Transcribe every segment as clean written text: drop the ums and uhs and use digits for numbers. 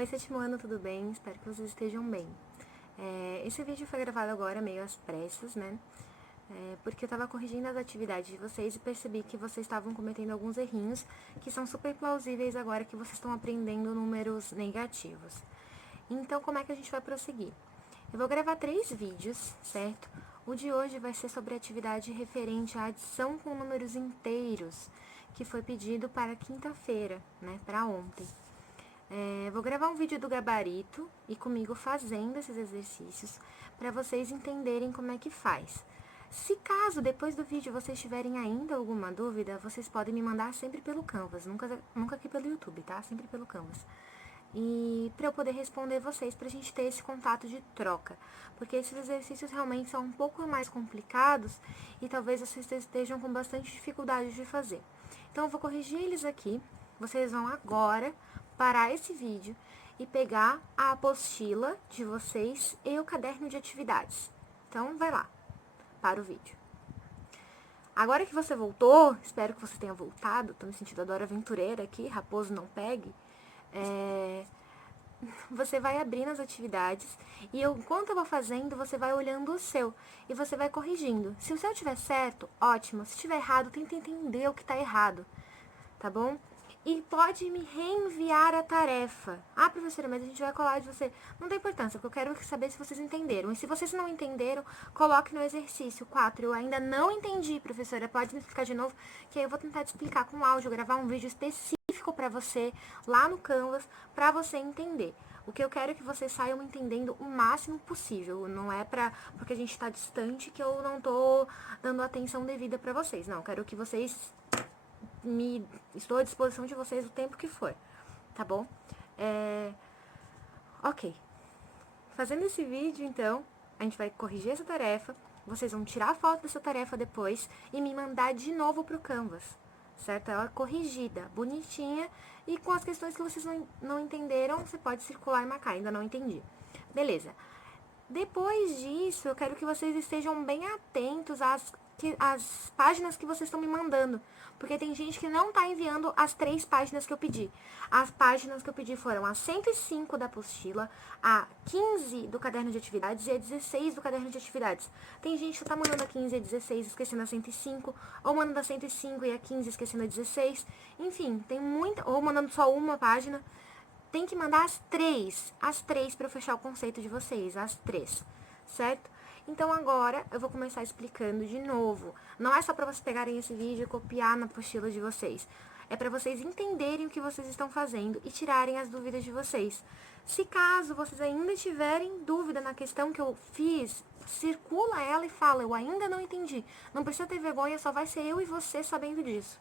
Oi, sétimo ano, tudo bem? Espero que vocês estejam bem. Esse vídeo foi gravado agora, meio às pressas, né? Porque eu tava corrigindo as atividades de vocês e percebi que vocês estavam cometendo alguns errinhos que são super plausíveis agora que vocês estão aprendendo números negativos. Então, como é que a gente vai prosseguir? Eu vou gravar 3 vídeos, certo? O de hoje vai ser sobre a atividade referente à adição com números inteiros, que foi pedido para quinta-feira, né? Para ontem. Vou gravar um vídeo do gabarito e comigo fazendo esses exercícios para vocês entenderem como é que faz. Se caso depois do vídeo vocês tiverem ainda alguma dúvida, vocês podem me mandar sempre pelo Canvas, nunca aqui pelo YouTube, tá? Sempre pelo Canvas. E para eu poder responder vocês, pra gente ter esse contato de troca, porque esses exercícios realmente são um pouco mais complicados e talvez vocês estejam com bastante dificuldade de fazer. Então eu vou corrigir eles aqui, vocês vão agora parar esse vídeo e pegar a apostila de vocês e o caderno de atividades. Então vai lá, para o vídeo. Agora que você voltou, espero que você tenha voltado, tô me sentindo a Dora Aventureira aqui, raposo não pegue. Você vai abrindo as atividades e enquanto eu vou fazendo, você vai olhando o seu e você vai corrigindo. Se o seu estiver certo, ótimo. Se estiver errado, tenta entender o que está errado, tá bom? E pode me reenviar a tarefa. Ah, professora, mas a gente vai colar de você. Não tem importância, porque eu quero saber se vocês entenderam. E se vocês não entenderam, coloque no exercício 4. Eu ainda não entendi, professora. Pode me explicar de novo, que aí eu vou tentar te explicar com áudio, gravar um vídeo específico para você lá no Canvas, para você entender. O que eu quero é que vocês saiam entendendo o máximo possível. Não é porque a gente está distante que eu não tô dando atenção devida para vocês. Não, eu quero que vocês estou à disposição de vocês o tempo que for, tá bom? Ok. Fazendo esse vídeo, então, a gente vai corrigir essa tarefa, vocês vão tirar a foto dessa tarefa depois e me mandar de novo pro Canvas, certo? Ela corrigida, bonitinha, e com as questões que vocês não entenderam, você pode circular e marcar, ainda não entendi. Beleza. Depois disso, eu quero que vocês estejam bem atentos às páginas que vocês estão me mandando, porque tem gente que não está enviando as 3 páginas que eu pedi. As páginas que eu pedi foram a 105 da apostila, a 15 do caderno de atividades e a 16 do caderno de atividades. Tem gente que está mandando a 15 e a 16 esquecendo a 105, ou mandando a 105 e a 15 esquecendo a 16. Enfim, tem muita, ou mandando só uma página. Tem que mandar as 3 para eu fechar o conceito de vocês, as 3, certo? Então, agora, eu vou começar explicando de novo. Não é só para vocês pegarem esse vídeo e copiar na apostila de vocês. É para vocês entenderem o que vocês estão fazendo e tirarem as dúvidas de vocês. Se caso vocês ainda tiverem dúvida na questão que eu fiz, circula ela e fala, eu ainda não entendi. Não precisa ter vergonha, só vai ser eu e você sabendo disso,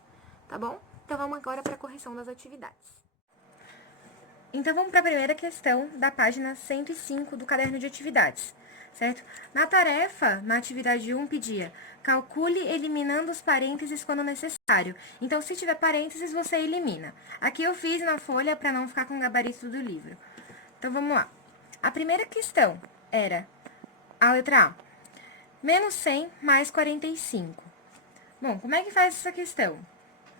tá bom? Então, vamos agora para a correção das atividades. Então, vamos para a primeira questão da página 105 do caderno de atividades, certo? Na tarefa, na atividade 1, pedia, calcule eliminando os parênteses quando necessário. Então, se tiver parênteses, você elimina. Aqui eu fiz na folha para não ficar com o gabarito do livro. Então, vamos lá. A primeira questão era, a letra A, menos 100 mais 45. Bom, como é que faz essa questão?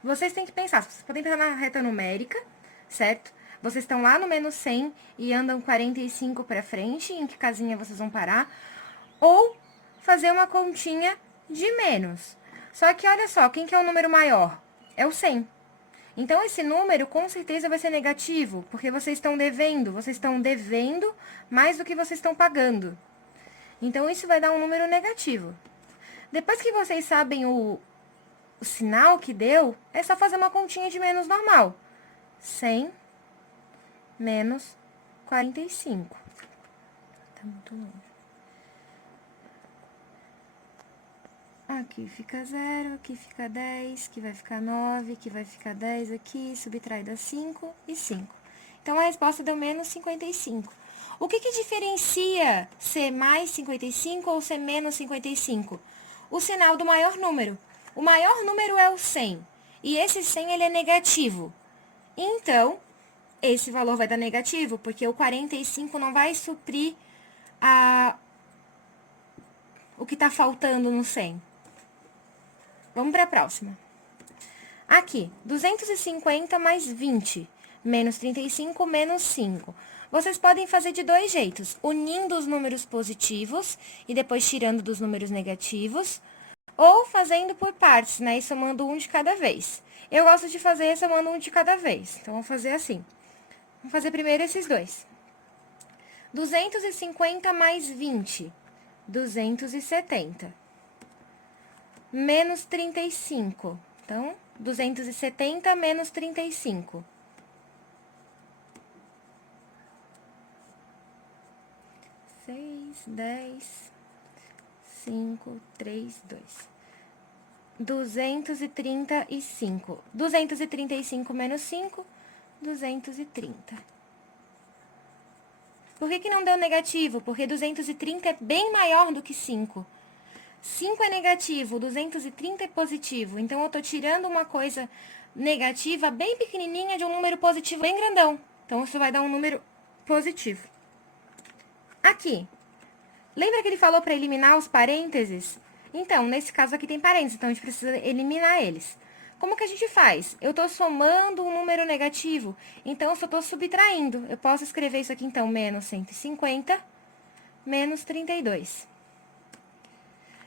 Vocês têm que pensar, vocês podem pensar na reta numérica, certo? Vocês estão lá no menos 100 e andam 45 para frente, em que casinha vocês vão parar? Ou fazer uma continha de menos. Só que olha só, quem que é o número maior? É o 100. Então, esse número com certeza vai ser negativo, porque vocês estão devendo mais do que vocês estão pagando. Então, isso vai dar um número negativo. Depois que vocês sabem o sinal que deu, é só fazer uma continha de menos normal. 100 menos 45. Tá muito longe. Aqui fica 0, aqui fica 10, aqui vai ficar 9, aqui vai ficar 10 aqui, subtrai dá 5 e 5. Então, a resposta deu menos 55. O que diferencia ser mais 55 ou ser menos 55? O sinal do maior número. O maior número é o 100, e esse 100 ele é negativo. Então, esse valor vai dar negativo, porque o 45 não vai suprir o que está faltando no 100. Vamos para a próxima. Aqui, 250 mais 20. menos 35 menos 5. Vocês podem fazer de dois jeitos, unindo os números positivos e depois tirando dos números negativos, ou fazendo por partes, né, e somando um de cada vez. Eu gosto de fazer somando um de cada vez, então vamos fazer assim. Vamos fazer primeiro esses dois. 250 mais 20, 270. Menos 35, então, 270 menos 35. 6, 10, 5, 3, 2. 235. 235 menos 5, 230. Por que não deu negativo? Porque 230 é bem maior do que 5. 5 é negativo, 230 é positivo. Então, eu tô tirando uma coisa negativa bem pequenininha de um número positivo bem grandão. Então, isso vai dar um número positivo. Aqui, lembra que ele falou para eliminar os parênteses? Então, nesse caso aqui tem parênteses, então a gente precisa eliminar eles. Como que a gente faz? Eu tô somando um número negativo, então eu só tô subtraindo. Eu posso escrever isso aqui, então, menos 150, menos 32.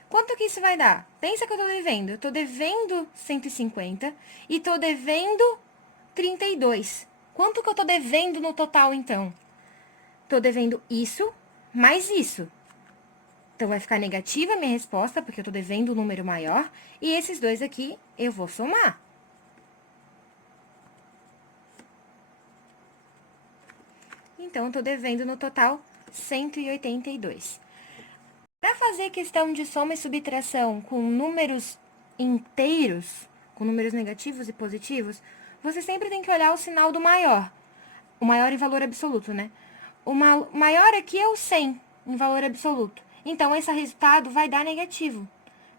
Quanto que isso vai dar? Pensa que eu tô devendo. Eu tô devendo 150 e tô devendo 32. Quanto que eu tô devendo no total, então? Tô devendo isso mais isso. Então, vai ficar negativa a minha resposta, porque eu tô devendo um número maior. E esses dois aqui, eu vou somar. Então, eu tô devendo no total 182. Para fazer questão de soma e subtração com números inteiros, com números negativos e positivos, você sempre tem que olhar o sinal do maior. O maior em valor absoluto, né? O maior aqui é o 100 em valor absoluto. Então, esse resultado vai dar negativo,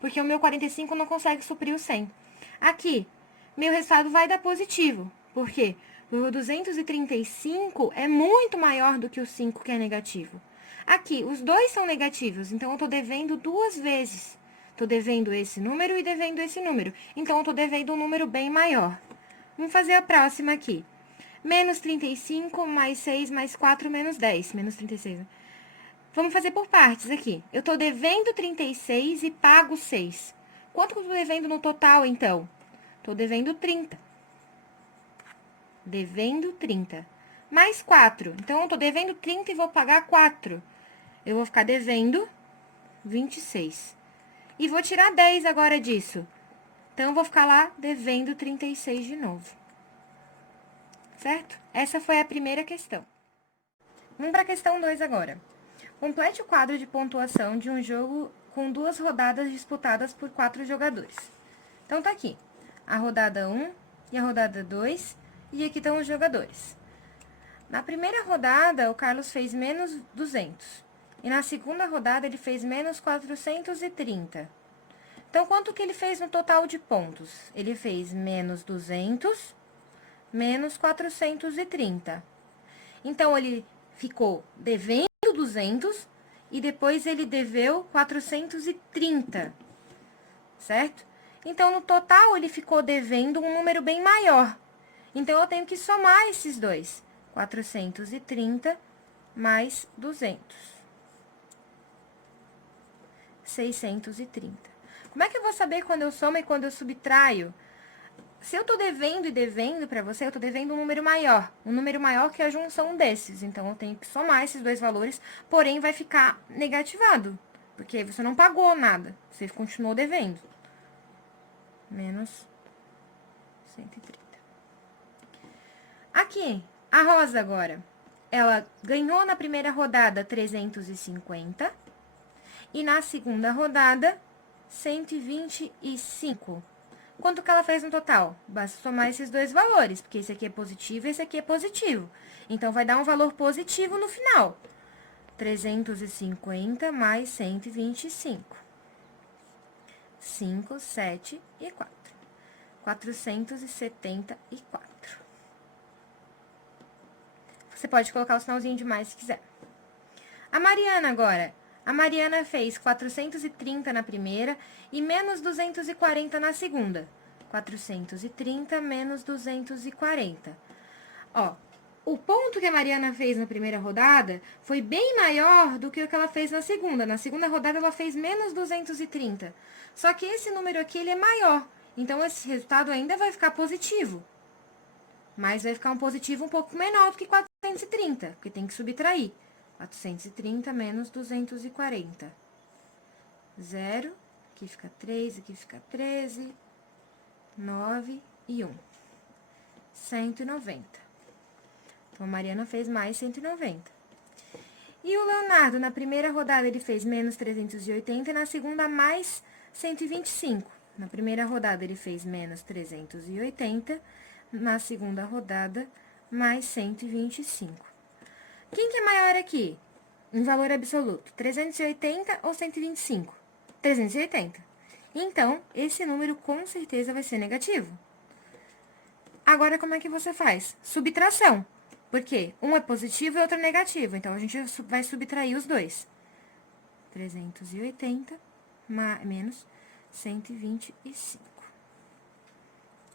porque o meu 45 não consegue suprir o 100. Aqui, meu resultado vai dar positivo. Por quê? Porque o 235 é muito maior do que o 5, que é negativo. Aqui, os dois são negativos, então eu tô devendo duas vezes. Tô devendo esse número e devendo esse número. Então, eu tô devendo um número bem maior. Vamos fazer a próxima aqui. Menos 35, mais 6, mais 4, menos 10. Menos 36, né? Vamos fazer por partes aqui. Eu tô devendo 36 e pago 6. Quanto que eu tô devendo no total, então? Tô devendo 30. Devendo 30. Mais 4. Então, eu tô devendo 30 e vou pagar 4. Eu vou ficar devendo 26. E vou tirar 10 agora disso. Então, eu vou ficar lá devendo 36 de novo. Certo? Essa foi a primeira questão. Vamos para a questão 2 agora. Complete o quadro de pontuação de um jogo com 2 rodadas disputadas por 4 jogadores. Então, tá aqui a rodada 1 e a rodada 2, e aqui estão os jogadores. Na primeira rodada, o Carlos fez menos 200. E na segunda rodada, ele fez menos 430. Então, quanto que ele fez no total de pontos? Ele fez menos 200, menos 430. Então, ele ficou devendo 200 e depois ele deveu 430, certo? Então, no total, ele ficou devendo um número bem maior. Então, eu tenho que somar esses dois. 430 mais 200. 630. Como é que eu vou saber quando eu somo e quando eu subtraio? Se eu tô devendo e devendo pra você, eu tô devendo um número maior. Um número maior que a junção desses. Então, eu tenho que somar esses dois valores, porém, vai ficar negativado. Porque você não pagou nada, você continuou devendo. Menos 130. Aqui, a Rosa agora. Ela ganhou na primeira rodada 350 e na segunda rodada 125. Quanto que ela fez no total? Basta somar esses dois valores, porque esse aqui é positivo e esse aqui é positivo. Então, vai dar um valor positivo no final. 350 mais 125. 5, 7 e 4. 474. Você pode colocar o sinalzinho de mais se quiser. A Mariana agora. A Mariana fez 430 na primeira e menos 240 na segunda. 430 menos 240. Ó, o ponto que a Mariana fez na primeira rodada foi bem maior do que o que ela fez na segunda. Na segunda rodada, ela fez menos 230. Só que esse número aqui, ele é maior. Então, esse resultado ainda vai ficar positivo. Mas vai ficar um positivo um pouco menor do que 430, porque tem que subtrair. 430 menos 240. 0, aqui fica 3, aqui fica 13, 9 e 1. 190. Então, a Mariana fez mais 190. E o Leonardo, na primeira rodada, ele fez menos 380 e na segunda, mais 125. Na primeira rodada, ele fez menos 380, na segunda rodada, mais 125. Quem que é maior aqui? Em valor absoluto, 380 ou 125? 380. Então, esse número com certeza vai ser negativo. Agora, como é que você faz? Subtração. Porque um é positivo e outro é negativo. Então, a gente vai subtrair os dois. 380 menos 125.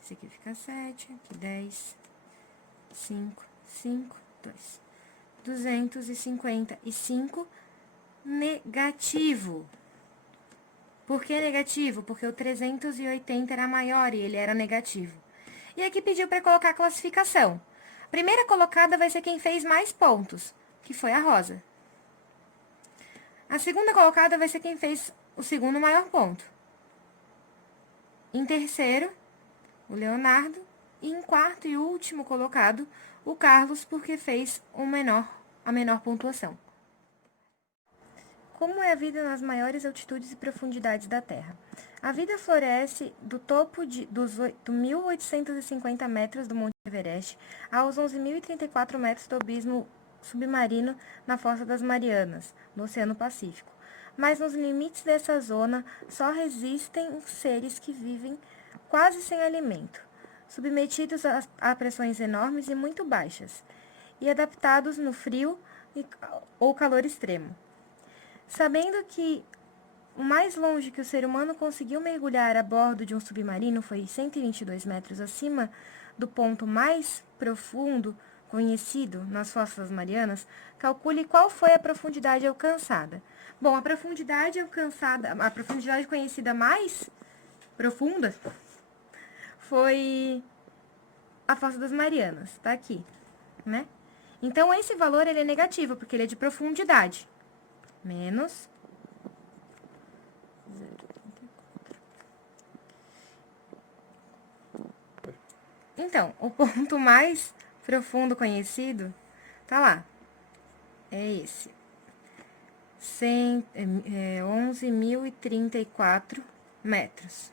Esse aqui fica 7, aqui 10, 5, 5, 2. 255 negativo. Por que negativo? Porque o 380 era maior e ele era negativo. E aqui pediu para colocar a classificação. A primeira colocada vai ser quem fez mais pontos, que foi a Rosa. A segunda colocada vai ser quem fez o segundo maior ponto. Em terceiro, o Leonardo. E em quarto e último colocado, o Carlos, porque fez a menor pontuação. Como é a vida nas maiores altitudes e profundidades da Terra? A vida floresce do topo dos 1.850 metros do Monte Everest aos 11.034 metros do abismo submarino na Fossa das Marianas, no Oceano Pacífico. Mas nos limites dessa zona só resistem seres que vivem quase sem alimento, submetidos a pressões enormes e muito baixas, e adaptados no frio ou calor extremo. Sabendo que o mais longe que o ser humano conseguiu mergulhar a bordo de um submarino foi 122 metros acima do ponto mais profundo conhecido nas Fossas Marianas, calcule qual foi a profundidade alcançada. Bom, a profundidade conhecida mais profunda foi a Fossa das Marianas, tá aqui, né? Então, esse valor, ele é negativo, porque ele é de profundidade. Menos 0,34. Então, o ponto mais profundo conhecido, tá lá. É esse. 11.034 metros,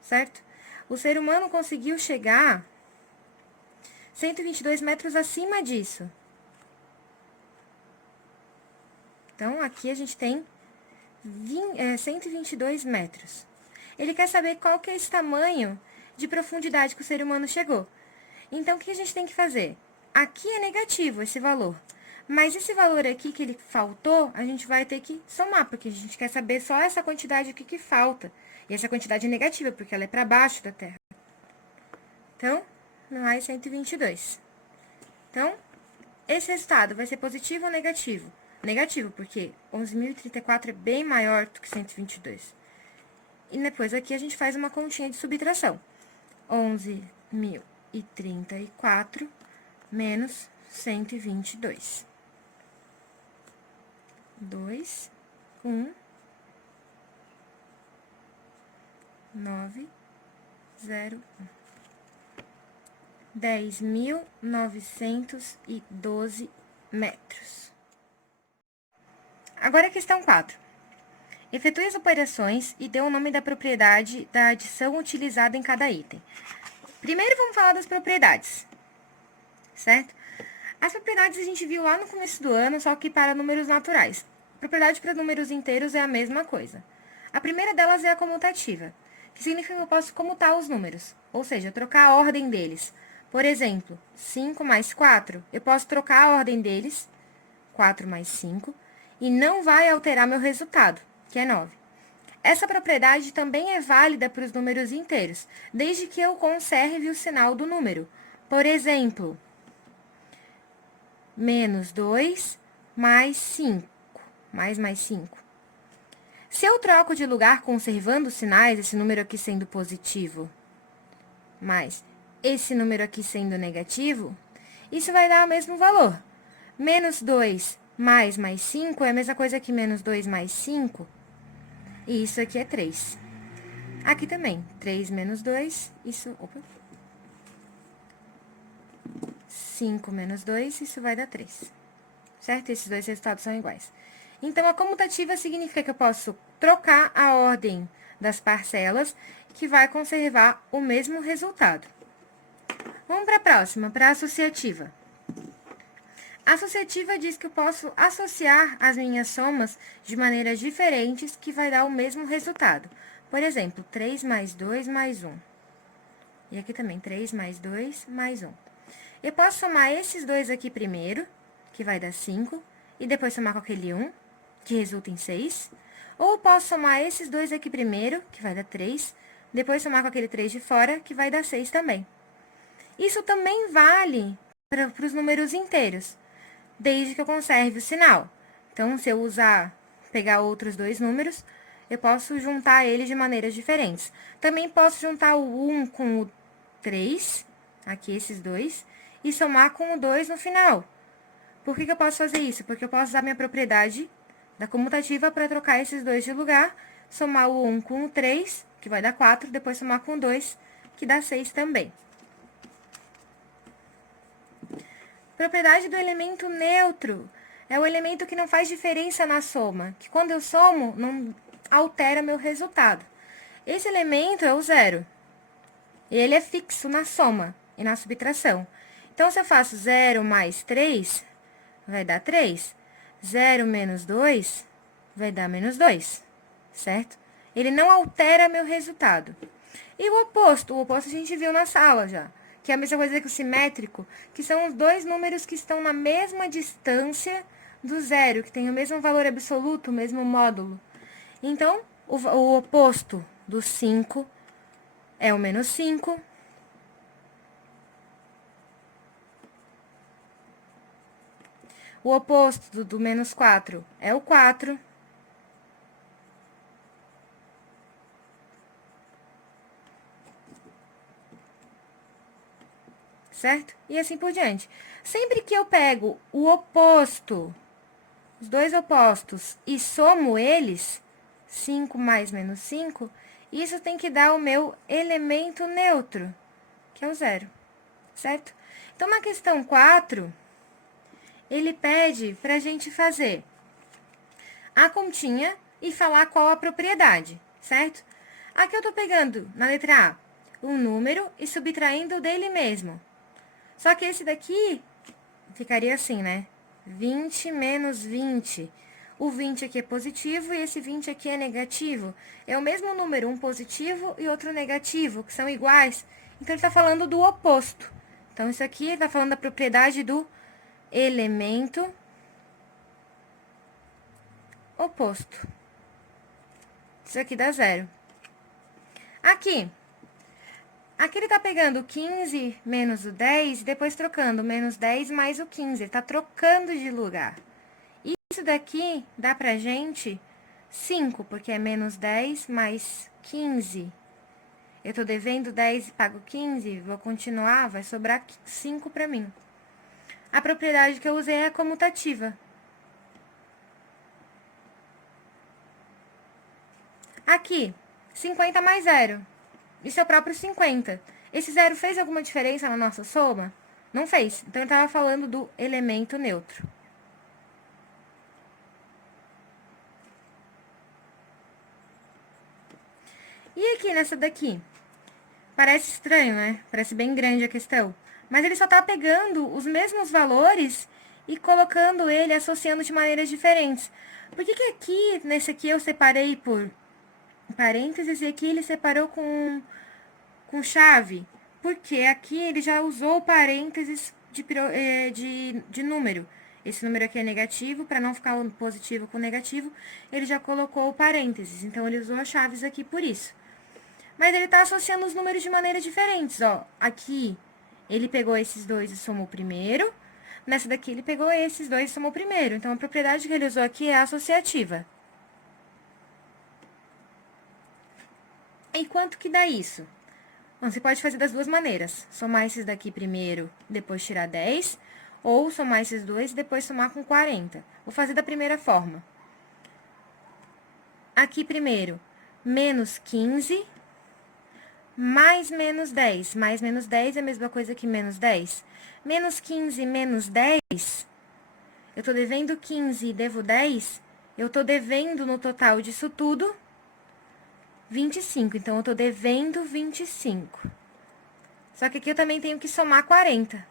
certo? O ser humano conseguiu chegar 122 metros acima disso. Então, aqui a gente tem 122 metros. Ele quer saber qual que é esse tamanho de profundidade que o ser humano chegou. Então, o que a gente tem que fazer? Aqui é negativo esse valor. Mas esse valor aqui que ele faltou, a gente vai ter que somar, porque a gente quer saber só essa quantidade aqui que falta. E essa quantidade é negativa, porque ela é para baixo da Terra. Então, mais 122. Então, esse resultado vai ser positivo ou negativo? Negativo, porque 11.034 é bem maior do que 122. E depois aqui a gente faz uma continha de subtração. 11.034 menos 122. 2, 1, 9, 0, 1. 10.912 metros. Agora a questão 4. Efetue as operações e dê o nome da propriedade da adição utilizada em cada item. Primeiro vamos falar das propriedades, certo? As propriedades a gente viu lá no começo do ano, só que para números naturais. Propriedade para números inteiros é a mesma coisa. A primeira delas é a comutativa, que significa que eu posso comutar os números, ou seja, trocar a ordem deles. Por exemplo, 5 mais 4, eu posso trocar a ordem deles, 4 mais 5, e não vai alterar meu resultado, que é 9. Essa propriedade também é válida para os números inteiros, desde que eu conserve o sinal do número. Por exemplo, menos 2, mais 5. Mais 5. Se eu troco de lugar conservando os sinais, esse número aqui sendo positivo, mais esse número aqui sendo negativo, isso vai dar o mesmo valor. Menos 2 mais 5 é a mesma coisa que menos 2 mais 5, e isso aqui é 3. Aqui também, 3 menos 2, isso... Opa. 5 menos 2, isso vai dar 3. Certo? Esses dois resultados são iguais. Então, a comutativa significa que eu posso trocar a ordem das parcelas, que vai conservar o mesmo resultado. Vamos para a próxima, para a associativa. A associativa diz que eu posso associar as minhas somas de maneiras diferentes, que vai dar o mesmo resultado. Por exemplo, 3 mais 2 mais 1. E aqui também, 3 mais 2 mais 1. Eu posso somar esses dois aqui primeiro, que vai dar 5, e depois somar com aquele 1, que resulta em 6. Ou posso somar esses dois aqui primeiro, que vai dar 3, depois somar com aquele 3 de fora, que vai dar 6 também. Isso também vale para os números inteiros, desde que eu conserve o sinal. Então, se eu pegar outros dois números, eu posso juntar eles de maneiras diferentes. Também posso juntar o 1 com o 3, aqui esses dois, e somar com o 2 no final. Por que eu posso fazer isso? Porque eu posso usar minha propriedade da comutativa para trocar esses dois de lugar, somar o 1 com o 3, que vai dar 4, depois somar com o 2, que dá 6 também. Propriedade do elemento neutro. É o elemento que não faz diferença na soma, que quando eu somo, não altera meu resultado. Esse elemento é o zero. E ele é fixo na soma e na subtração. Então, se eu faço 0 mais 3, vai dar 3. 0 menos 2, vai dar menos 2, certo? Ele não altera meu resultado. E o oposto a gente viu na sala já, que é a mesma coisa que o simétrico, que são os dois números que estão na mesma distância do zero, que tem o mesmo valor absoluto, o mesmo módulo. Então, o oposto do 5 é o menos 5. O oposto do menos 4 é o 4. Certo? E assim por diante. Sempre que eu pego o oposto, os dois opostos, e somo eles, 5 mais menos 5, isso tem que dar o meu elemento neutro, que é o zero. Certo? Então, na questão 4, ele pede para a gente fazer a continha e falar qual a propriedade, certo? Aqui eu estou pegando, na letra A, um número e subtraindo dele mesmo. Só que esse daqui ficaria assim, né? 20 menos 20. O 20 aqui é positivo e esse 20 aqui é negativo. É o mesmo número, um positivo e outro negativo, que são iguais. Então, ele está falando do oposto. Então, isso aqui está falando da propriedade do elemento oposto. Isso aqui dá zero. Aqui ele tá pegando o 15 menos o 10 e depois trocando menos 10 mais o 15. Ele tá trocando de lugar. E isso daqui dá pra gente 5, porque é menos 10 mais 15. Eu tô devendo 10 e pago 15, vou continuar, vai sobrar 5 pra mim. A propriedade que eu usei é a comutativa. Aqui, 50 mais 0. Isso é o próprio 50. Esse zero fez alguma diferença na nossa soma? Não fez. Então, eu estava falando do elemento neutro. E aqui nessa daqui? Parece estranho, né? Parece bem grande a questão. Mas ele só está pegando os mesmos valores e colocando ele, associando de maneiras diferentes. Por que aqui, nesse aqui, eu separei por parênteses e aqui ele separou com chave? Porque aqui ele já usou parênteses de número. Esse número aqui é negativo, para não ficar positivo com negativo, ele já colocou o parênteses. Então, ele usou as chaves aqui por isso. Mas ele está associando os números de maneiras diferentes, ó. Aqui, ele pegou esses dois e somou primeiro, Nessa daqui, ele pegou esses dois e somou primeiro. Então, a propriedade que ele usou aqui é associativa. E quanto que dá isso? Bom, você pode fazer das duas maneiras. Somar esses daqui primeiro, depois tirar 10. Ou somar esses dois e depois somar com 40. Vou fazer da primeira forma. Aqui primeiro, menos 15, mais menos 10. Mais menos 10 é a mesma coisa que menos 10. Menos 15 menos 10, eu tô devendo 15 e devo 10, eu tô devendo no total disso tudo 25. Então, eu tô devendo 25. Só que aqui eu também tenho que somar 40.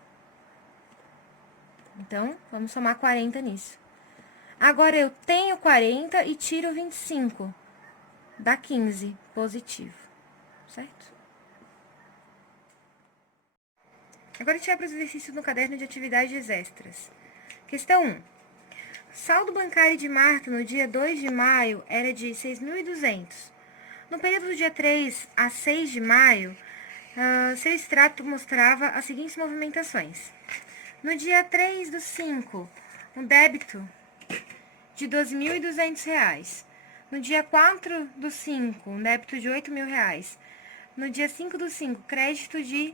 Então, vamos somar 40 nisso. Agora, eu tenho 40 e tiro 25. Dá 15, positivo. Certo? Agora, a gente vai para os exercícios no caderno de atividades extras. Questão 1. Saldo bancário de Marta no dia 2 de maio era de 6.200. No período do dia 3 a 6 de maio, seu extrato mostrava as seguintes movimentações. No dia 3 do 5, um débito de R$ 12.200. No dia 4 do 5, um débito de R$ 8.000. No dia 5 do 5, crédito de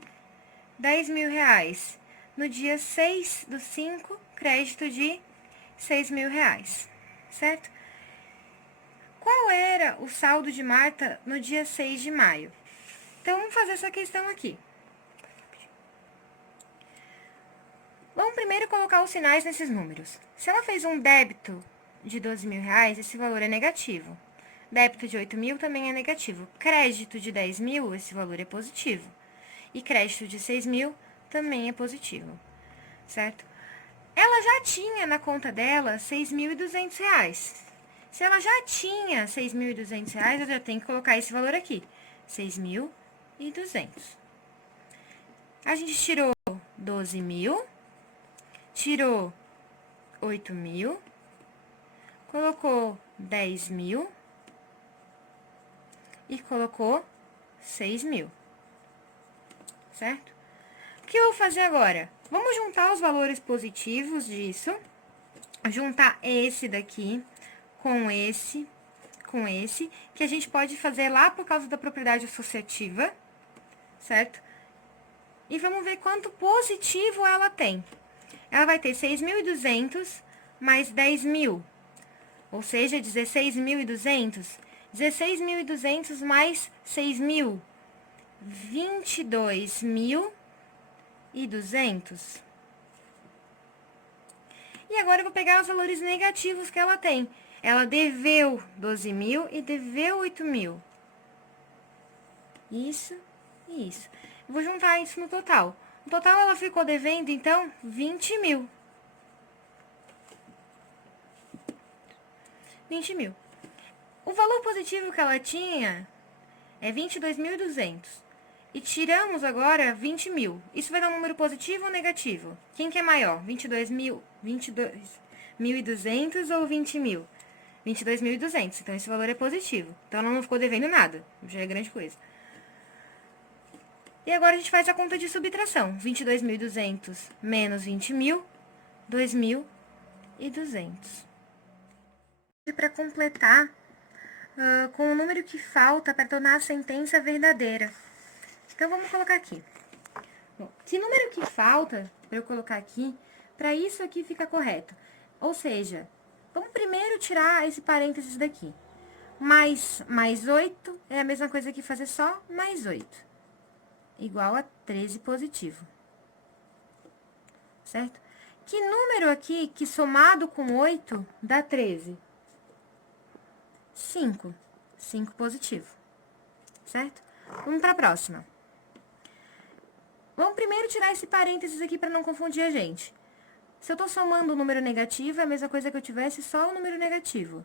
R$ 10.000. No dia 6 do 5, crédito de R$ 6.000. Certo? Qual era o saldo de Marta no dia 6 de maio? Então, vamos fazer essa questão aqui. Vamos primeiro colocar os sinais nesses números. Se ela fez um débito de R$ 12.000, esse valor é negativo. Débito de 8.000 também é negativo. Crédito de 10.000, esse valor é positivo. E crédito de 6.000 também é positivo. Certo? Ela já tinha na conta dela R$ 6.200. Se ela já tinha R$ 6.200, eu já tenho que colocar esse valor aqui. 6.200. A gente tirou 12.000, tirou 8.000, colocou 10.000 e colocou 6.000. Certo? O que eu vou fazer agora? Vamos juntar os valores positivos disso. Juntar esse daqui com esse, que a gente pode fazer lá por causa da propriedade associativa, certo? E vamos ver quanto positivo ela tem. Ela vai ter 6.200 mais 10.000, ou seja, 16.200. 16.200 mais 6.000, 22.200. E agora eu vou pegar os valores negativos que ela tem. Ela deveu 12.000 e deveu 8.000. Isso e isso. Eu vou juntar isso no total. No total, ela ficou devendo, então, 20.000. 20.000. O valor positivo que ela tinha é 22.200. E tiramos agora 20.000. Isso vai dar um número positivo ou negativo? Quem que é maior? 22.200 ou 20.000? 22.200. Então, esse valor é positivo. Então, ela não ficou devendo nada. Já é grande coisa. E agora, a gente faz a conta de subtração. 22.200 menos 20.000, 2.200. E para completar, com o número que falta para tornar a sentença verdadeira. Então, vamos colocar aqui. Bom, que número que falta para eu colocar aqui, para isso aqui ficar correto? Ou seja, vamos primeiro tirar esse parênteses daqui. Mais 8 é a mesma coisa que fazer só mais 8. Igual a 13 positivo. Certo? Que número aqui que somado com 8 dá 13? 5. 5 positivo. Certo? Vamos para a próxima. Vamos primeiro tirar esse parênteses aqui para não confundir a gente. Se eu estou somando um número negativo, é a mesma coisa que eu tivesse só o número negativo.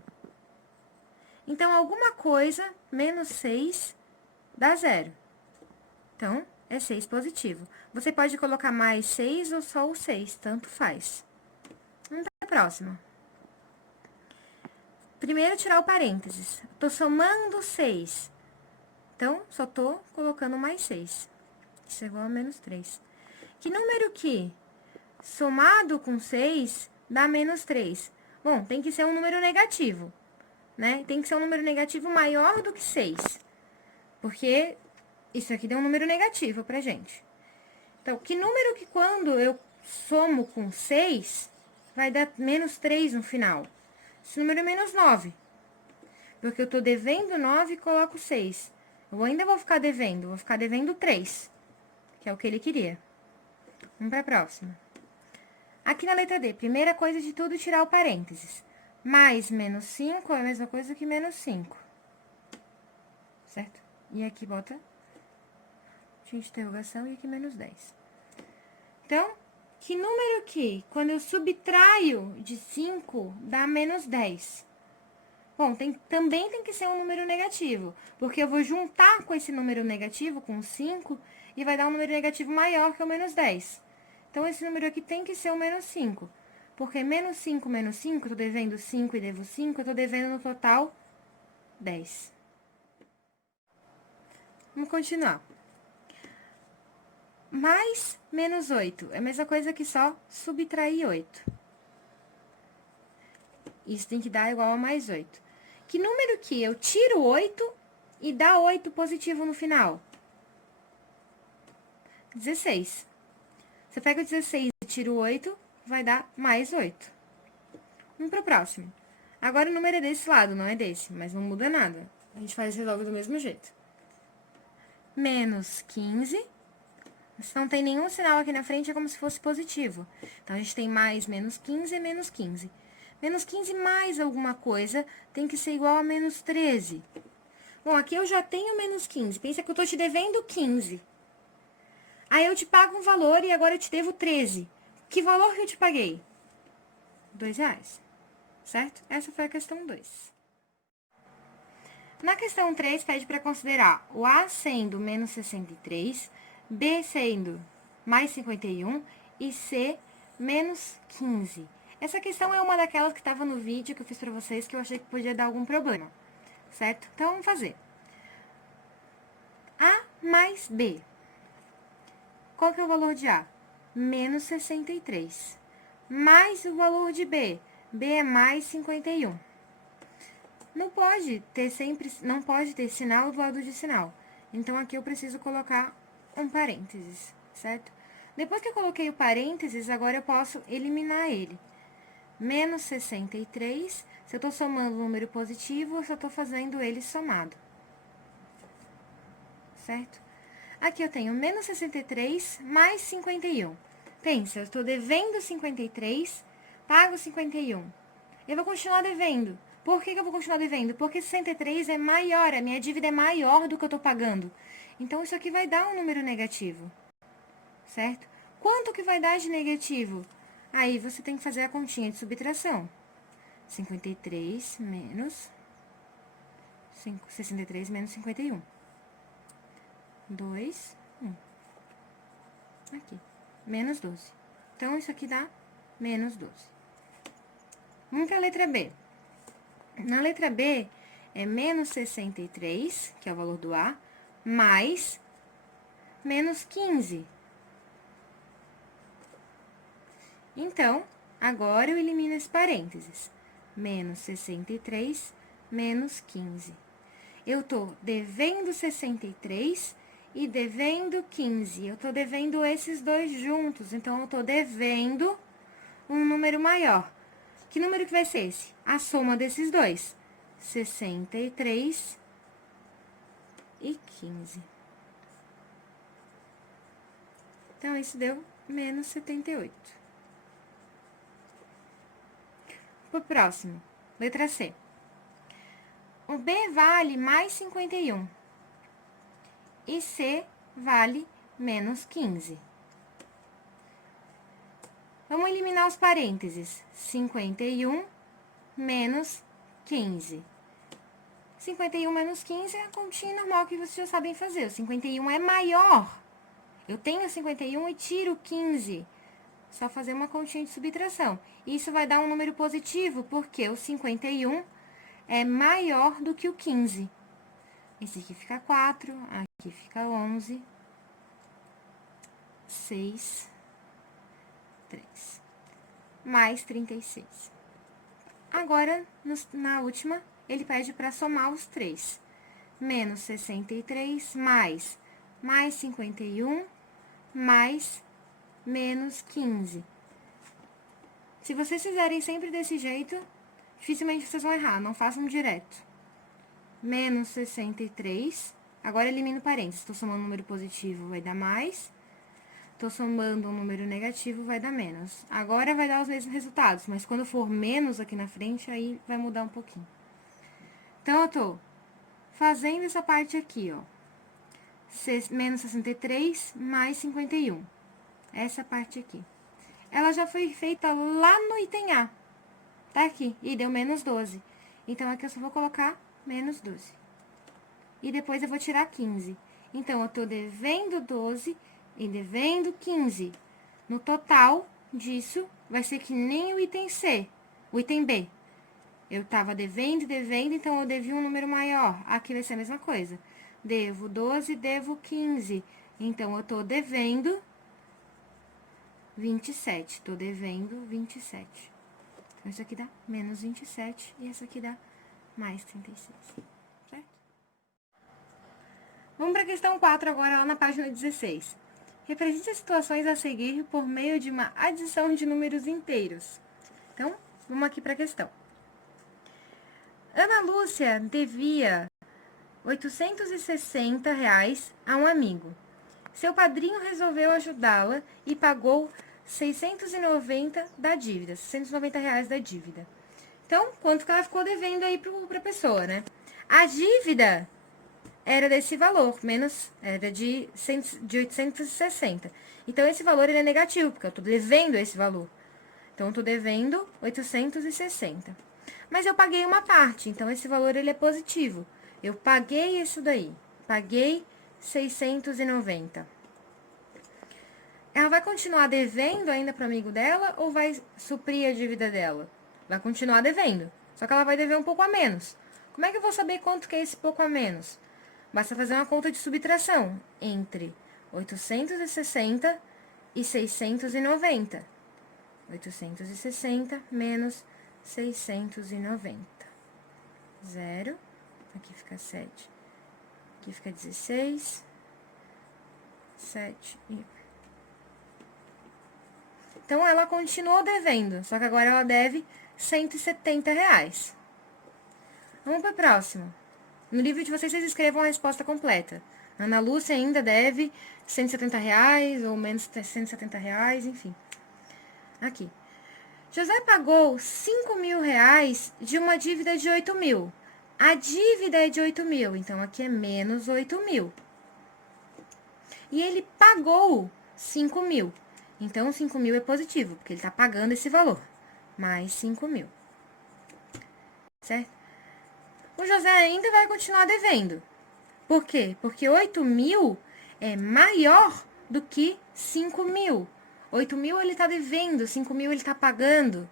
Então, alguma coisa menos 6 dá 0. Então, é 6 positivo. Você pode colocar mais 6 ou só o 6, tanto faz. Vamos para a próxima. Primeiro, tirar o parênteses. Estou somando 6. Então, só estou colocando mais 6. Isso é igual a menos 3. Que número que somado com 6 dá menos 3. Bom, tem que ser um número negativo, né? Tem que ser um número negativo maior do que 6. Porque isso aqui deu um número negativo pra gente. Então, que número que quando eu somo com 6, vai dar menos 3 no final? Esse número é menos 9. Porque eu tô devendo 9 e coloco 6. Eu ainda vou ficar devendo 3, que é o que ele queria. Vamos pra próxima. Aqui na letra D, primeira coisa de tudo, tirar o parênteses. Mais menos 5 é a mesma coisa que menos 5. Certo? E aqui bota de interrogação e aqui menos 10. Então, que número que, quando eu subtraio de 5, dá menos 10? Bom, também tem que ser um número negativo, porque eu vou juntar com esse número negativo, com 5, e vai dar um número negativo maior que o menos 10. Então, esse número aqui tem que ser o menos 5, porque menos 5, eu tô devendo 5 e devo 5, eu tô devendo no total 10. Vamos continuar. Mais menos 8 é a mesma coisa que só subtrair 8. Isso tem que dar igual a mais 8. Que número que eu tiro 8 e dá 8 positivo no final? 16. Você pega o 16 e tira o 8, vai dar mais 8. Vamos pro próximo. Agora o número é desse lado, não é desse, mas não muda nada. A gente faz e resolve do mesmo jeito. Menos 15. Se não tem nenhum sinal aqui na frente, é como se fosse positivo. Então, a gente tem mais menos 15 e menos 15. Menos 15 mais alguma coisa tem que ser igual a menos 13. Bom, aqui eu já tenho menos 15. Pensa que eu tô te devendo 15. Aí eu te pago um valor e agora eu te devo 13. Que valor que eu te paguei? R$2, certo? Essa foi a questão 2. Na questão 3, pede para considerar o A sendo menos 63, B sendo mais 51 e C menos 15. Essa questão é uma daquelas que estava no vídeo que eu fiz para vocês que eu achei que podia dar algum problema, certo? Então, vamos fazer. A mais B. Qual que é o valor de A? Menos 63. Mais o valor de B. B é mais 51. Não pode ter sinal do lado de sinal. Então, aqui eu preciso colocar um parênteses, certo? Depois que eu coloquei o parênteses, agora eu posso eliminar ele. Menos 63, se eu tô somando um número positivo, eu só tô fazendo ele somado. Certo? Aqui eu tenho menos 63 mais 51. Pensa, eu estou devendo 53, pago 51. Eu vou continuar devendo. Por que eu vou continuar devendo? Porque 63 é maior, a minha dívida é maior do que eu estou pagando. Então, isso aqui vai dar um número negativo, certo? Quanto que vai dar de negativo? Aí, você tem que fazer a continha de subtração. 53 menos 63 menos 51. 2, 1. Aqui, menos 12. Então, isso aqui dá menos 12. Vamos para a letra B. Na letra B, é menos 63, que é o valor do A, mais menos 15. Então, agora eu elimino esse parênteses. Menos 63, menos 15. Eu tô devendo 63 e devendo 15. Eu tô devendo esses dois juntos, então eu tô devendo um número maior. Que número que vai ser esse? A soma desses dois. 63 e 15. Então, isso deu menos 78. Pro próximo, letra C. O B vale mais 51. E C vale menos 15. Vamos eliminar os parênteses. 51 menos 15. 51 menos 15 é a continha normal que vocês já sabem fazer. O 51 é maior. Eu tenho 51 e tiro 15. Só fazer uma continha de subtração. Isso vai dar um número positivo, porque o 51 é maior do que o 15. Esse aqui fica 4, aqui fica 11, 6, 63, mais 36. Agora, na última, ele pede para somar os 3. Menos 63, mais 51, mais menos 15. Se vocês fizerem sempre desse jeito, dificilmente vocês vão errar, não façam direto. Menos 63, agora elimino parênteses, estou somando um número positivo, vai dar mais. Estou somando um número negativo, vai dar menos. Agora vai dar os mesmos resultados, mas quando for menos aqui na frente, aí vai mudar um pouquinho. Então, eu tô fazendo essa parte aqui, ó. Menos 63 mais 51. Essa parte aqui. Ela já foi feita lá no item A. Tá aqui. E deu menos 12. Então, aqui eu só vou colocar menos 12. E depois eu vou tirar 15. Então, eu tô devendo 12 e devendo 15. No total disso, vai ser que nem o item C, o item B. Eu tava devendo, então eu devia um número maior. Aqui vai ser a mesma coisa. Devo 12, devo 15. Então, eu tô devendo 27. Tô devendo 27. Então, isso aqui dá menos 27 e essa aqui dá mais 36. Certo? Vamos para a questão 4 agora, lá na página 16. Represente as situações a seguir por meio de uma adição de números inteiros. Então, vamos aqui para a questão. Ana Lúcia devia R$860 a um amigo. Seu padrinho resolveu ajudá-la e pagou 690 da dívida, R$690 da dívida. Então, quanto que ela ficou devendo aí para a pessoa, né? A dívida era desse valor, era de 860. Então, esse valor ele é negativo, porque eu tô devendo esse valor. Então, eu tô devendo 860. Mas eu paguei uma parte, então esse valor ele é positivo. Eu paguei isso daí, paguei 690. Ela vai continuar devendo ainda para o amigo dela ou vai suprir a dívida dela? Vai continuar devendo, só que ela vai dever um pouco a menos. Como é que eu vou saber quanto que é esse pouco a menos? Basta fazer uma conta de subtração entre 860 e 690. 860 menos 690. 0. Aqui fica 7. Aqui fica 16. 7 e 1. Então, ela continuou devendo, só que agora ela deve R$170. Vamos para o próximo. No livro de vocês escrevam a resposta completa. Ana Lúcia ainda deve R$170, ou menos R$170, enfim. Aqui. José pagou R$5.000 de uma dívida de 8.000. A dívida é de 8.000, então aqui é menos 8.000. E ele pagou 5.000. Então, 5.000 é positivo, porque ele está pagando esse valor. Mais 5.000. Certo? O José ainda vai continuar devendo. Por quê? Porque 8.000 é maior do que 5.000. 8.000 ele está devendo, 5.000 ele está pagando.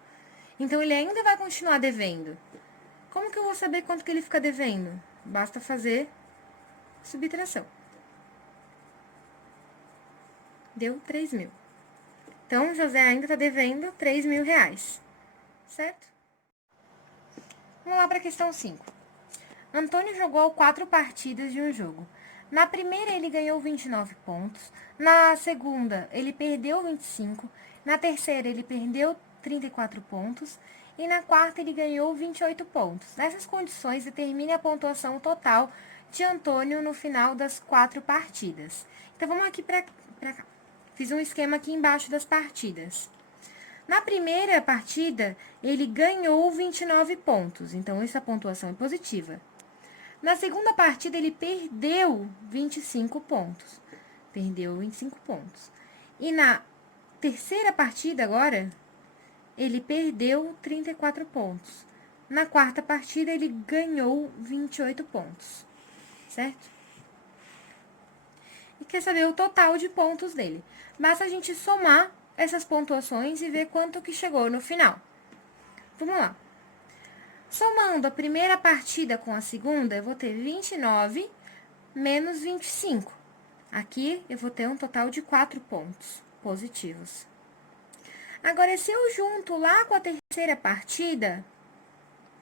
Então, ele ainda vai continuar devendo. Como que eu vou saber quanto que ele fica devendo? Basta fazer subtração. Deu 3.000. Então, José ainda está devendo R$3.000. Certo? Vamos lá para a questão 5. Antônio jogou 4 partidas de um jogo. Na primeira, ele ganhou 29 pontos. Na segunda, ele perdeu 25. Na terceira, ele perdeu 34 pontos. E na quarta, ele ganhou 28 pontos. Nessas condições, determine a pontuação total de Antônio no final das 4 partidas. Então, vamos aqui para cá. Fiz um esquema aqui embaixo das partidas. Na primeira partida, ele ganhou 29 pontos. Então, essa pontuação é positiva. Na segunda partida, ele perdeu 25 pontos. Perdeu 25 pontos. E na terceira partida, agora, ele perdeu 34 pontos. Na quarta partida, ele ganhou 28 pontos. Certo? E quer saber o total de pontos dele. Basta a gente somar essas pontuações e ver quanto que chegou no final. Vamos lá. Somando a primeira partida com a segunda, eu vou ter 29 menos 25. Aqui, eu vou ter um total de 4 pontos positivos. Agora, se eu junto lá com a terceira partida,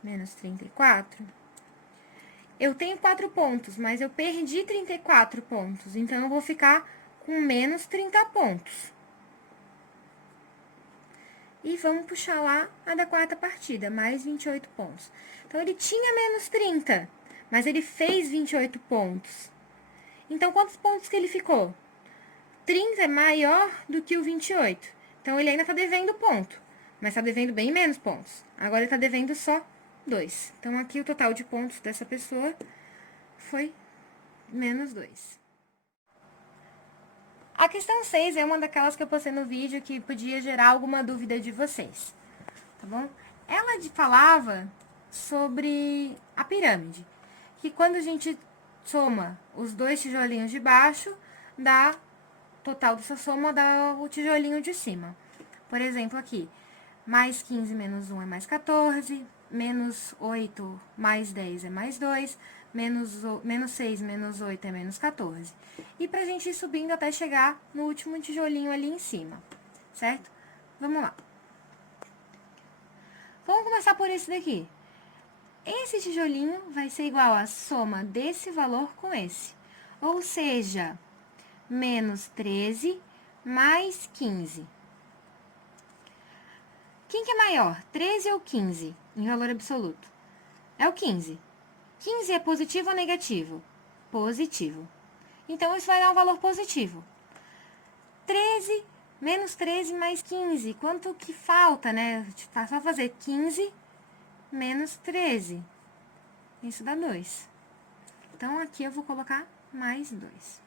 menos 34, eu tenho 4 pontos, mas eu perdi 34 pontos. Então, eu vou ficar com menos 30 pontos. E vamos puxar lá a da quarta partida, mais 28 pontos. Então, ele tinha menos 30, mas ele fez 28 pontos. Então, quantos pontos que ele ficou? 30 é maior do que o 28. Então, ele ainda tá devendo ponto, mas tá devendo bem menos pontos. Agora, ele tá devendo só 2. Então, aqui o total de pontos dessa pessoa foi menos 2. A questão 6 é uma daquelas que eu postei no vídeo que podia gerar alguma dúvida de vocês, tá bom? Ela falava sobre a pirâmide, que quando a gente soma os 2 tijolinhos de baixo, dá total dessa soma dá o tijolinho de cima. Por exemplo, aqui, mais 15 menos 1 é mais 14, menos 8 mais 10 é mais 2, menos 6 menos 8 é menos 14. E pra gente ir subindo até chegar no último tijolinho ali em cima, certo? Vamos lá. Vamos começar por esse daqui. Esse tijolinho vai ser igual à soma desse valor com esse. Ou seja, menos 13 mais 15. Quem que é maior, 13 ou 15, em valor absoluto? É o 15. 15 é positivo ou negativo? Positivo. Então, isso vai dar um valor positivo. 13, menos 13 mais 15. Quanto que falta, né? É só fazer 15 menos 13. Isso dá 2. Então, aqui eu vou colocar mais 2.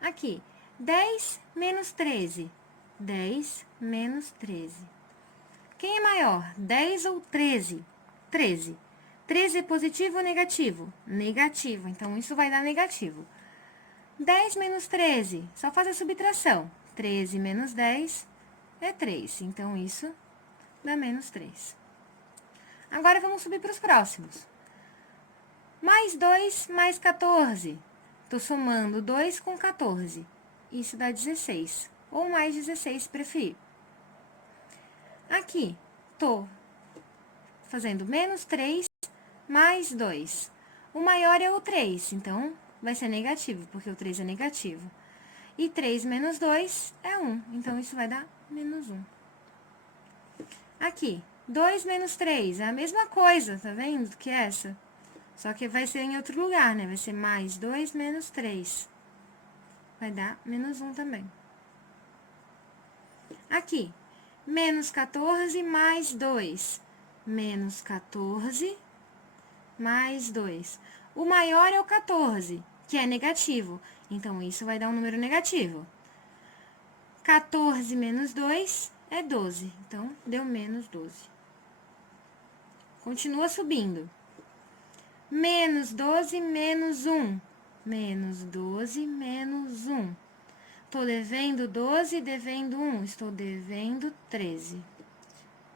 Aqui, 10 menos 13. 10 menos 13. Quem é maior, 10 ou 13? 13. 13 é positivo ou negativo? Negativo, então isso vai dar negativo. 10 menos 13, só faz a subtração. 13 menos 10 é 3, então isso dá menos 3. Agora, vamos subir para os próximos. Mais 2 mais 14. Estou somando 2 com 14. Isso dá 16, ou mais 16 se preferir. Aqui, estou fazendo menos 3 mais 2. O maior é o 3, então vai ser negativo, porque o 3 é negativo. E 3 menos 2 é 1, então isso vai dar menos 1. Aqui, 2 menos 3 é a mesma coisa, tá vendo? Que essa. Só que vai ser em outro lugar, né? Vai ser mais 2 menos 3. Vai dar menos 1 também. Aqui, menos 14 mais 2. Menos 14 mais 2. O maior é o 14, que é negativo. Então, isso vai dar um número negativo. 14 menos 2 é 12. Então, deu menos 12. Continua subindo. Menos 12 menos 1. Menos 12 menos 1. Estou devendo 12 e devendo 1. Estou devendo 13.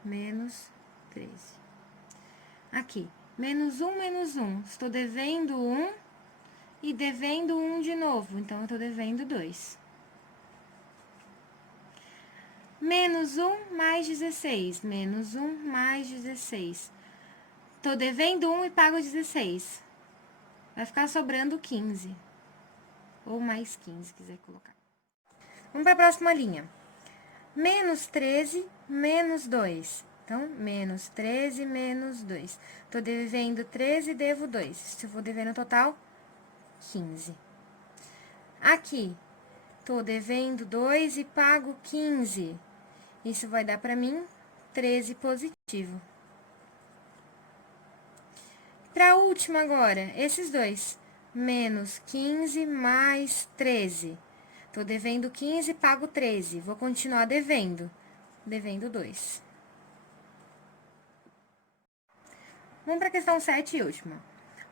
Menos 13. Aqui. Menos 1 menos 1. Estou devendo 1 e devendo 1 de novo. Então, eu estou devendo 2. Menos 1 mais 16. Menos 1 mais 16. Estou devendo 1 e pago 16. Vai ficar sobrando 15. Ou mais 15, se quiser colocar. Vamos para a próxima linha. Menos 13 menos 2. Então, menos 13 menos 2. Estou devendo 13 e devo 2. Eu vou dever no total 15. Aqui, estou devendo 2 e pago 15. Isso vai dar para mim 13 positivo. Para a última agora, esses dois. Menos 15 mais 13. Estou devendo 15 e pago 13. Vou continuar devendo. Devendo 2. Vamos para a questão 7 e última.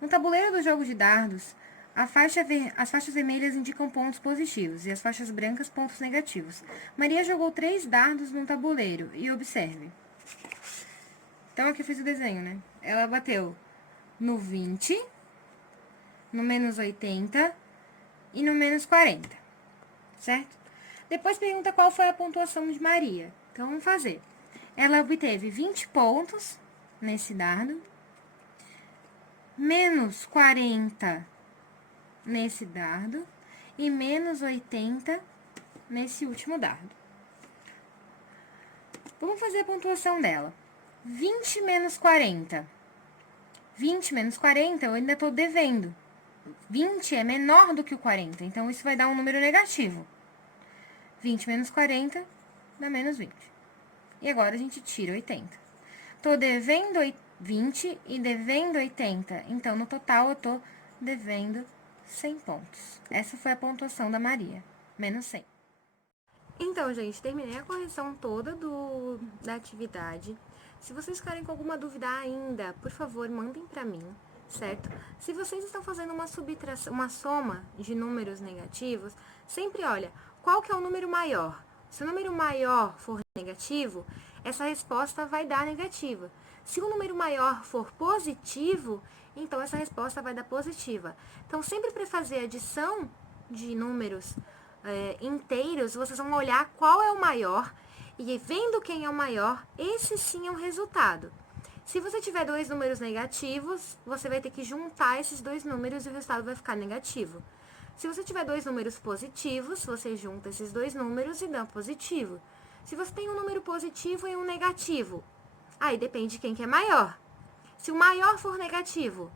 No tabuleiro do jogo de dardos, as faixas vermelhas indicam pontos positivos e as faixas brancas pontos negativos. Maria jogou 3 dardos no tabuleiro e observe. Então, aqui eu fiz o desenho, né? Ela bateu no 20, no menos 80 e no menos 40, certo? Depois pergunta qual foi a pontuação de Maria. Então, vamos fazer. Ela obteve 20 pontos nesse dardo, menos 40 nesse dardo e menos 80 nesse último dardo. Vamos fazer a pontuação dela. 20 menos 40. 20 menos 40, eu ainda tô devendo. 20 é menor do que o 40, então isso vai dar um número negativo. 20 menos 40 dá menos 20. E agora a gente tira 80. Tô devendo 20 e devendo 80, então no total eu tô devendo 100 pontos. Essa foi a pontuação da Maria, menos 100. Então, gente, terminei a correção toda da atividade. Se vocês ficarem com alguma dúvida ainda, por favor, mandem pra mim, certo? Se vocês estão fazendo uma soma de números negativos, sempre olha, qual que é o número maior? Se o número maior for negativo, essa resposta vai dar negativa. Se o número maior for positivo, então essa resposta vai dar positiva. Então, sempre para fazer adição de números inteiros, vocês vão olhar qual é o maior e vendo quem é o maior, esse sim é o resultado. Se você tiver dois números negativos, você vai ter que juntar esses dois números e o resultado vai ficar negativo. Se você tiver dois números positivos, você junta esses dois números e dá positivo. Se você tem um número positivo e um negativo, aí depende de quem que é maior. Se o maior for negativo,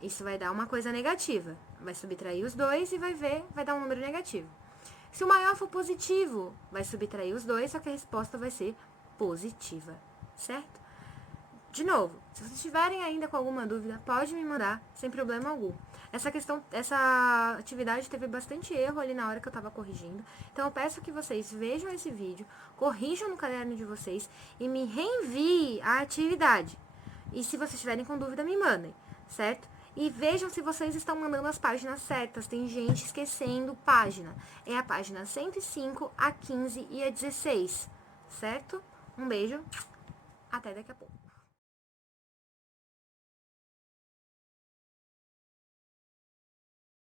isso vai dar uma coisa negativa. Vai subtrair os dois e vai dar um número negativo. Se o maior for positivo, vai subtrair os dois, só que a resposta vai ser positiva, certo? De novo, se vocês estiverem ainda com alguma dúvida, pode me mandar, sem problema algum. Essa atividade teve bastante erro ali na hora que eu estava corrigindo. Então, eu peço que vocês vejam esse vídeo, corrijam no caderno de vocês e me reenviem a atividade. E se vocês estiverem com dúvida, me mandem, certo? E vejam se vocês estão mandando as páginas certas. Tem gente esquecendo página. É a página 105, a 15 e a 16, certo? Um beijo, até daqui a pouco.